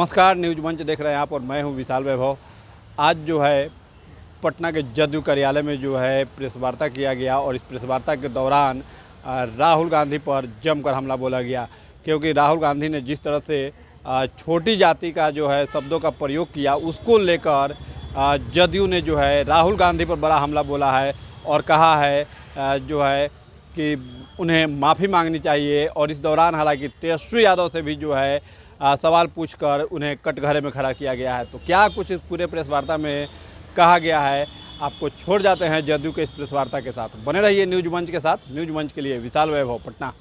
नमस्कार, न्यूज मंच देख रहे हैं आप और मैं हूं विशाल वैभव। आज जो है पटना के जदयू कार्यालय में जो है प्रेस वार्ता किया गया और इस प्रेस वार्ता के दौरान राहुल गांधी पर जमकर हमला बोला गया, क्योंकि राहुल गांधी ने जिस तरह से छोटी जाति का जो है शब्दों का प्रयोग किया, उसको लेकर जदयू ने जो है राहुल गांधी पर बड़ा हमला बोला है और कहा है जो है कि उन्हें माफ़ी मांगनी चाहिए। और इस दौरान हालांकि तेजस्वी यादव से भी जो है सवाल पूछकर उन्हें कटघरे में खड़ा किया गया है। तो क्या कुछ इस पूरे प्रेस वार्ता में कहा गया है, आपको छोड़ जाते हैं जदयू के इस प्रेस वार्ता के साथ। बने रहिए न्यूज मंच के साथ। न्यूज मंच के लिए विशाल वैभव, पटना।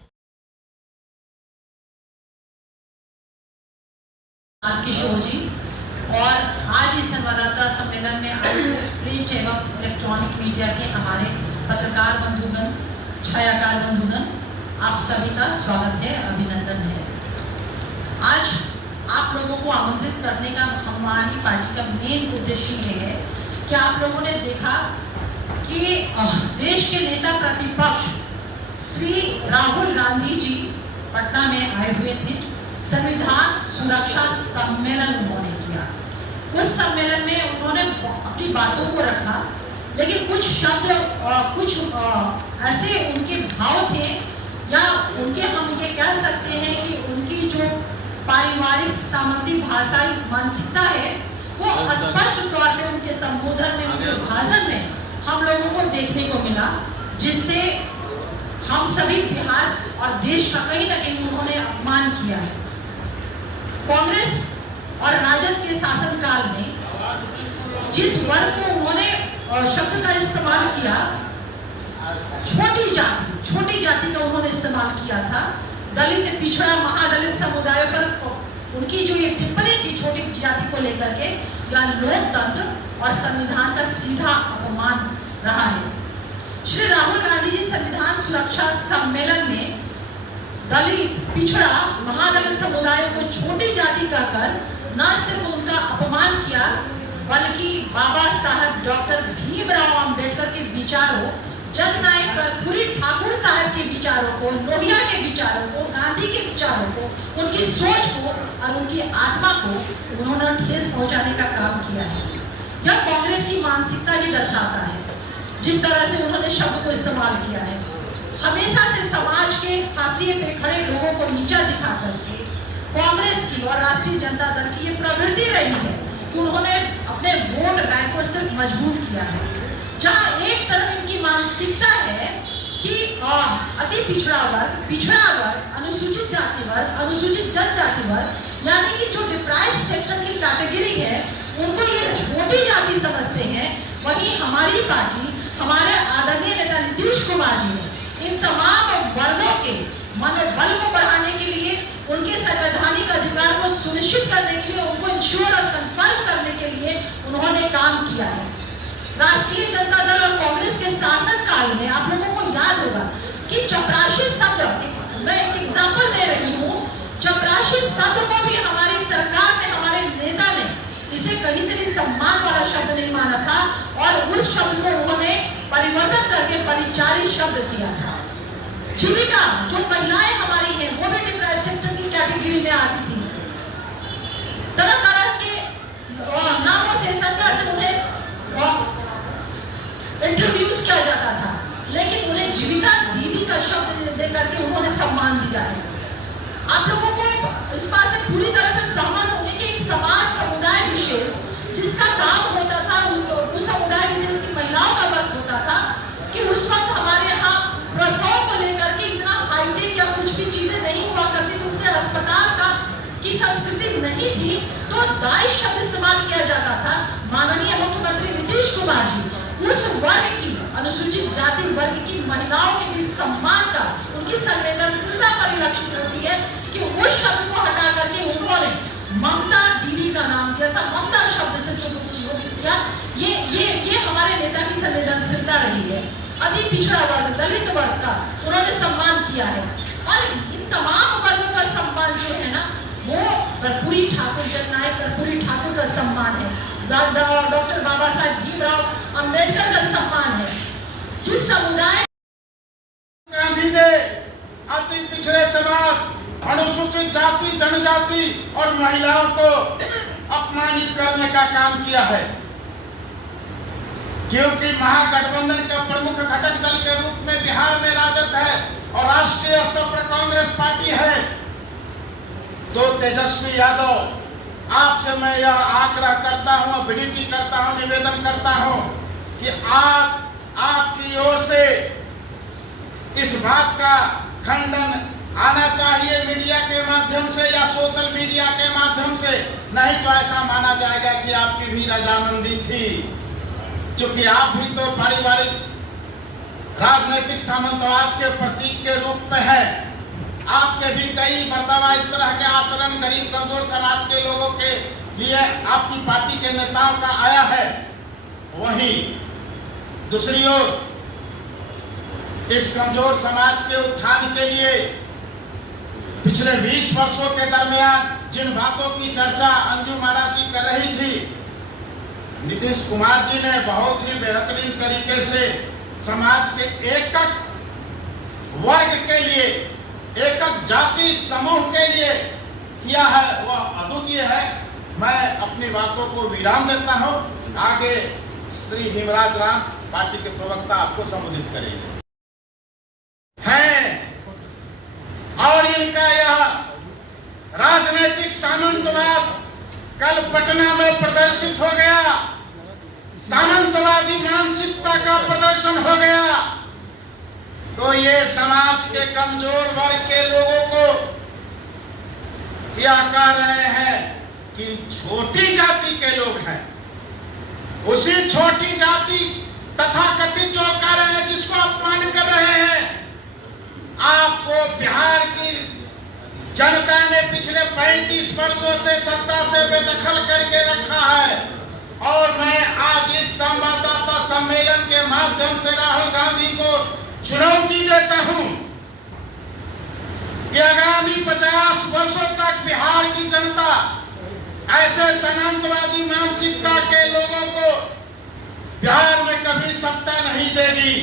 किशोर जी, और आज इस संवाददाता सम्मेलन में प्रिंट एवं इलेक्ट्रॉनिक मीडिया के हमारे पत्रकार बंधुगण, छायाकार बंधुगण, आप सभी का स्वागत है, अभिनंदन है। आज आप लोगों को आमंत्रित करने का हमारी पार्टी का मेन उद्देश्य ये है कि आप लोगों ने देखा कि देश के नेता प्रतिपक्ष श्री राहुल गांधी जी पटना में आए हुए थे। संविधान सुरक्षा सम्मेलन उन्होंने किया। उस सम्मेलन में उन्होंने अपनी बातों को रखा, लेकिन कुछ शब्द कुछ ऐसे उनके भाव थे, या उनके हम ये कह सकते हैं कि उनकी जो पारिवारिक सामंती भाषाई मानसिकता है, वो स्पष्ट तौर पे उनके संबोधन में, उनके भाषण में हम लोगों को देखने को मिला, जिससे हम सभी बिहार और देश का कहीं ना कहीं उन्होंने अपमान किया है। कांग्रेस और राजद के शासनकाल में जिस वर्ग को उन्होंने शब्द का इस्तेमाल किया, छोटी जाति का उन्होंने इस्तेमाल किया था। दलित, पिछड़ा, महादलित समुदाय पर उनकी जो ये टिप्पणी थी छोटी जाति को लेकर के, या लोकतंत्र और संविधान का सीधा अपमान रहा है। श्री राहुल गांधी जी संविधान सुरक्षा सम्मेलन में दलित, पिछड़ा, महादलित समुदाय को छोटी जाति कहकर न सिर्फ उनका अपमान किया, बल्कि बाबा साहब डॉक्टर भीमराव अंबेडकर के विचारों, जननायक कर्पूरी ठाकुर साहब के विचारों को, लोहिया के विचारों को, गांधी के विचारों को, उनकी सोच को और उनकी आत्मा को उन्होंने ठेस पहुंचाने का काम किया है। यह कांग्रेस की मानसिकता ही दर्शाता है, जिस तरह से उन्होंने शब्द को इस्तेमाल किया है। हमेशा से समाज के हाशिए पे खड़े लोगों को नीचा दिखा करके कांग्रेस की और राष्ट्रीय जनता दल की ये प्रवृत्ति रही है कि उन्होंने अपने वोट बैंक को सिर्फ मजबूत किया है। जहां एक तरफ इनकी मानसिकता है कि अति पिछड़ा वर्ग, अनुसूचित जाति वर्ग, अनुसूचित जनजाति वर्ग, यानी कि जो डिप्राइव्ड सेक्शन की कैटेगरी है, उनको ये छोटी जाति समझते हैं। वहीं हमारी पार्टी, हमारे आदरणीय नेता नीतीश कुमार जी ने इन तमाम वर्गों के मनोबल को बढ़ाने के लिए, उनके संवैधानिक अधिकार को सुनिश्चित करने के लिए, उनको इंश्योर और कंफर्म करने के लिए उन्होंने काम किया है। राष्ट्रीय जनता दल और कांग्रेस के शासन काल में आप लोगों को याद होगा कि चपरासी शब्द, मैं एक एग्जांपल दे रही हूँ, चपरासी शब्द को भी हमारी सरकार ने, हमारे नेता ने इसे कहीं से भी सम्मान वाला शब्द नहीं माना था, और उस शब्द को उन्होंने परिवर्तन करके परिचारी शब्द किया था। जीविका, जो महिलाएं हमारी हैं, वो भी डिप्राइव्ड सेक्शन की कैटेगरी में आती थी। तरह तरह के नामों से, संज्ञा से उन्हें इंट्रोड्यूस किया जाता था, लेकिन उन्हें जीविका दीदी का शब्द देकर के उन्होंने सम्मान दिया है। आप लोगों को इस बात से पूरी तरह से सहमत होंगे कि एक समाज, समुदाय विशेष जिसका काम होता था, उस समुदाय विशेष की महिलाओं का वर्क होता था, कि उस वक्त हमारे यहाँ प्रसव को लेकर के इतना हाईटेक या कुछ भी चीजें नहीं हुआ करती थी, उनके अस्पताल का की संस्कृति नहीं थी, तो दाई शब्द इस्तेमाल किया जाता था। माननीय मुख्यमंत्री नीतीश कुमार जी उस वर्ग की, अनुसूचित जाति वर्ग की महिलाओं के भी सम्मान का, उनकी संवेदनशीलता परिलक्षित होती है कि उस शब्द को हटा करके उन्होंने ममता दीदी का नाम दिया था, ममता शब्द से सुशोभित किया। ये हमारे नेता की संवेदनशीलता रही है। अति पिछड़ा वर्ग, दलित वर्ग का उन्होंने सम्मान किया है, और इन तमाम वर्गों का सम्मान जो है ना, वो कर्पूरी ठाकुर, जननायक कर्पूरी ठाकुर का सम्मान है, डॉक्टर बाबा साहब भीमराव अंबेडकर का सम्मान है। जिस समुदाय गांधी ने अति पिछड़े समाज अनुसूचित जाति, जनजाति और महिलाओं को अपमानित करने का काम किया है। क्योंकि महागठबंधन के प्रमुख घटक दल के रूप में बिहार में राजद है और राष्ट्रीय स्तर पर कांग्रेस पार्टी है, तो तेजस्वी यादव, आपसे मैं यह आग्रह करता हूं, विनती करता हूं, निवेदन करता हूं कि आज आपकी ओर से इस बात का खंडन आना चाहिए मीडिया के माध्यम से या सोशल मीडिया के माध्यम से, नहीं तो ऐसा माना जाएगा कि आपकी भी रजामंदी थी। क्योंकि आप भी तो पारिवारिक राजनीतिक सामंतवाद के प्रतीक के रूप में है। आपके भी कई मर्तबा इस तरह के आचरण गरीब कमजोर समाज के लोगों के लिए आपकी पार्टी के नेताओं का आया है। वहीं दूसरी ओर इस कमजोर समाज के उत्थान के लिए पिछले 20 वर्षों के दरमियान जिन बातों की चर्चा अंजू महाराज जी कर रही थी, नीतीश कुमार जी ने बहुत ही बेहतरीन तरीके से समाज के एकक वर्ग के लिए, एकक जाति समूह के लिए किया है, वह अद्वितीय है। मैं अपनी बातों को विराम देता हूं। आगे श्री हिमराज राम पार्टी के प्रवक्ता आपको संबोधित करेंगे। है और इनका यह राजनीतिक सामंतवाद कल पटना में प्रदर्शित हो गया, सामंतवादी मानसिकता का प्रदर्शन हो गया। तो ये समाज के कमजोर वर्ग के लोगों को क्या कह रहे हैं कि छोटी जाति के लोग हैं, उसी छोटी जाति तथाकथित जो कह रहे हैं, जिसको अपमान कर रहे हैं। आपको बिहार की जनता ने पिछले 35 वर्षों से सत्ता से बेदखल करके रखा है और मैं आज इस संवाददाता सम्मेलन के माध्यम से राहुल गांधी को चुनौती देता हूं कि आगामी 50 वर्षों तक बिहार की जनता ऐसे सामंतवादी मानसिकता के लोगों को बिहार में कभी सत्ता नहीं देगी।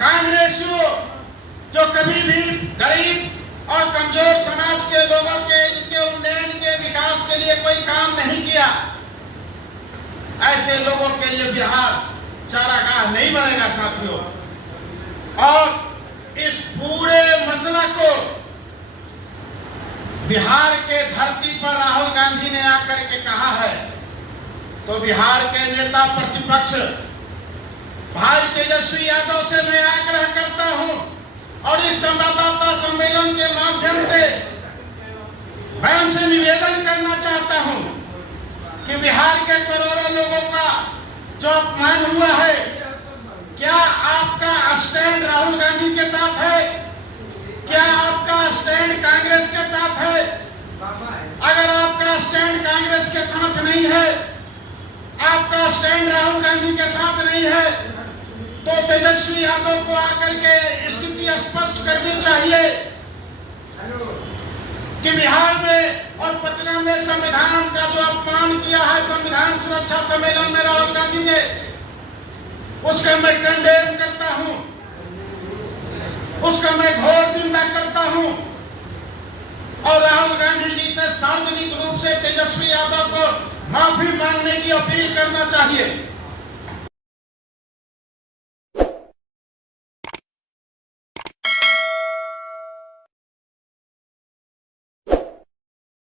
कांग्रेसियों जो कभी भी गरीब और कमजोर समाज के लोगों के इनके उन्नयन के विकास के लिए कोई काम नहीं किया, ऐसे लोगों के लिए बिहार चारागाह नहीं बनेगा साथियों। और इस पूरे मसला को बिहार के धरती पर राहुल गांधी ने आकर के कहा है, तो बिहार के नेता प्रतिपक्ष भाई तेजस्वी यादव से मैं आग्रह करता हूं और इस संवाददाता सम्मेलन के माध्यम से मैं उनसे निवेदन करना चाहता हूं कि बिहार के करोड़ों लोगों का जो अपमान हुआ है, क्या आपका स्टैंड राहुल गांधी के साथ है? क्या आपका स्टैंड कांग्रेस के साथ है? अगर आपका स्टैंड कांग्रेस के साथ नहीं है, आपका स्टैंड राहुल गांधी के साथ नहीं है, तो तेजस्वी यादव को आकर के स्थिति स्पष्ट करनी चाहिए कि बिहार में और पटना में संविधान का जो अपमान किया है संविधान सुरक्षा सम्मेलन में राहुल गांधी ने, उसका मैं कंडेम करता हूं, उसका मैं घोर निंदा करता हूं और राहुल गांधी जी से सार्वजनिक रूप से तेजस्वी यादव को माफी मांगने की अपील करना चाहिए।